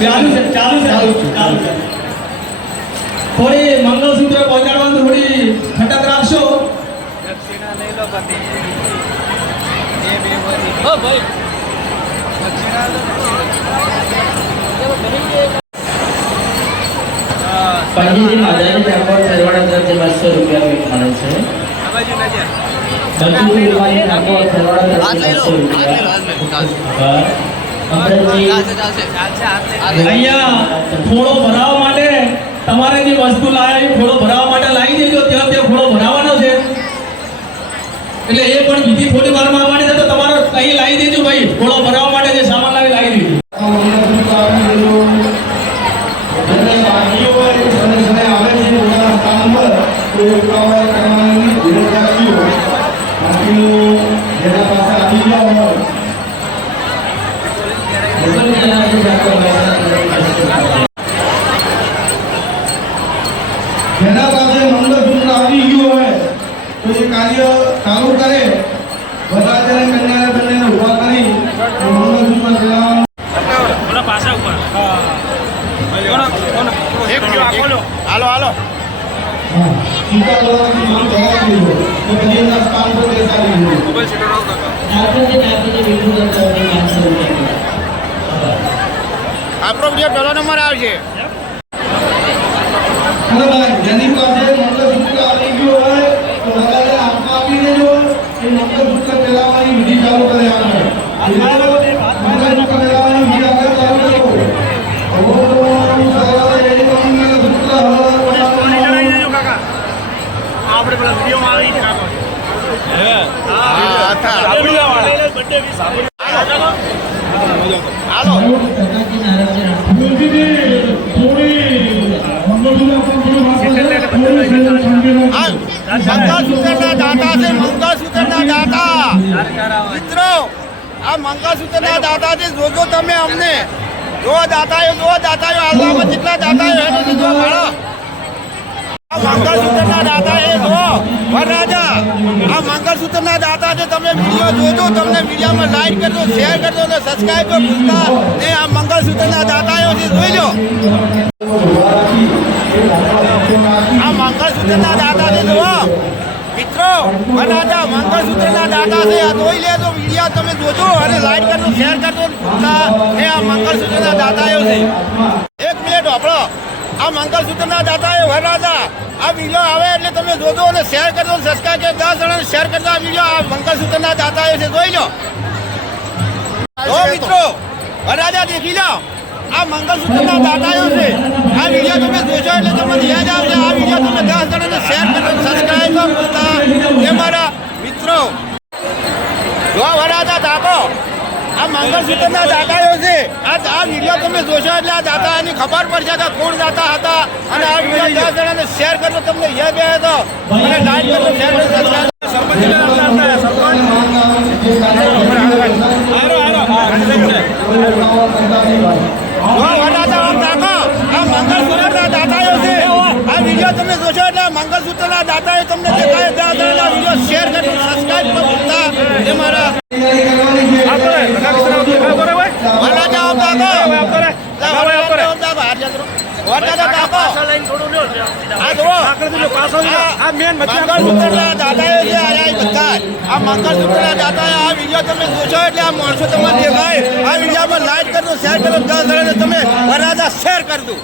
ચાલુ છે ચાલુ છે ચાલુ છે. થોડી મંગળસૂત્ર પહોંચાડવાનું થોડી ખટક રાખશો? દક્ષિણા લઈ લો પતિ એ બે બધી ઓ ભાઈ. દક્ષિણા લો. હા ઠાકોર થરવાડા તરફથી બસો રૂપિયા ભેટ મળે છે. ઠાકોર તરફથી બસો રૂપિયા અહીંયા ખોળો ભરાવવા માટે તમારે જે વસ્તુ લાવી ખોળો ભરાવવા માટે લાવી દેજો. ત્યાં ત્યાં ખોળો ભરાવાનો છે. એટલે એ પણ બીજી થોડી વારમાં આવવાની છે તો તમારે અહીં લાવી દેજો ભાઈ. ખોળો ભરાવવા માટે જે સામાન લાવી લાવી દેજો. જેના પાસે મંગળસૂત્ર આવી ગયું હોય તો એ કાર્ય ચાલુ કરે જણે કન્યાને બંનેને ઊભા કરી પાછા ઉપર. ખોલો હાલો હાલો. દીધું તો પછી એના સ્થાન પર દીધું મોબાઈલ સીટો પાંચસો રૂપિયા. આપણો વીડિયો પહેલો નંબર આવશે. જેની પાસે આવી ગયું હોય તો બધાને હાથમાં આપી દેજો એ મંગળસૂત્ર પહેરાવવાની વિધિ ચાલુ કરે આપણે મિત્રો, આ મંગળસૂત્રના છે જોજો તમે અમને. જો દાતાઓ, જો હાલમાં જેટલા દાતાઓ એને જો દાતા એ જો વરરાજા આ મંગળસૂત્રના દાતા છે તમે વીડિયો જોજો, તમને વિડીયોમાં લાઈક કરજો શેર કરજો અને સબસ્ક્રાઈબ ભૂલતા ને આ મંગળસૂત્રના દાતાઓ છે જોઈ લો. આ મંગળસૂત્રના દાતા છે મિત્રો આ મંગળસૂત્રના દાદા છે, આ જોઈ લેજો, વીડિયો તમે જોજો અને લાઈક કરજો શેર કરજો એ આ મંગળસૂત્રના દાતાઓ છે. એક મિનિટ આપણો આ મંગળસૂત્રના દાતાએ વરરાજા, આ વીડિયો આવે એટલે તમે જોજો અને શેર કરજો સબસ્ક્રાઈબ કે દસ જણાને શેર કરજો, આ વીડિયો આ મંગળસૂત્રના દાતાઓ છે, જોઈ લો. જો મિત્રો, વરરાજા, દેખી લો. આ મંગળસૂત્રના દાતાઓ છે. આ વીડિયો તમે જોશો એટલે તમને યાદ આવશે. આ વીડિયો તમે દસ જણાને શેર કરજો સબસ્ક્રાઈબ મારા મિત્રો જો વરરાજા દાતો. આ મંગળસૂત્રના દાતાઓ છે. આ આ વીડિયો તમે જોશો એટલે આ દાતાની ખબર પડશે કે કોણ દાતા હતા. અને આ વીડિયો દસ જણાને શેર કરજો, તમને યાદ બે હતો. અને લાઈક કરજો, શેર કરજો મંગળસૂત્રના દાતાએ તમને દેખાય. દસ વીડિયો શેર કરજો. પણ ભૂલતા એ મારા માણસો તમને દેખાય. આ વિડીયોમાં લાઈટ કરજો શેર કરું તમે વરરાજા શેર કરજો.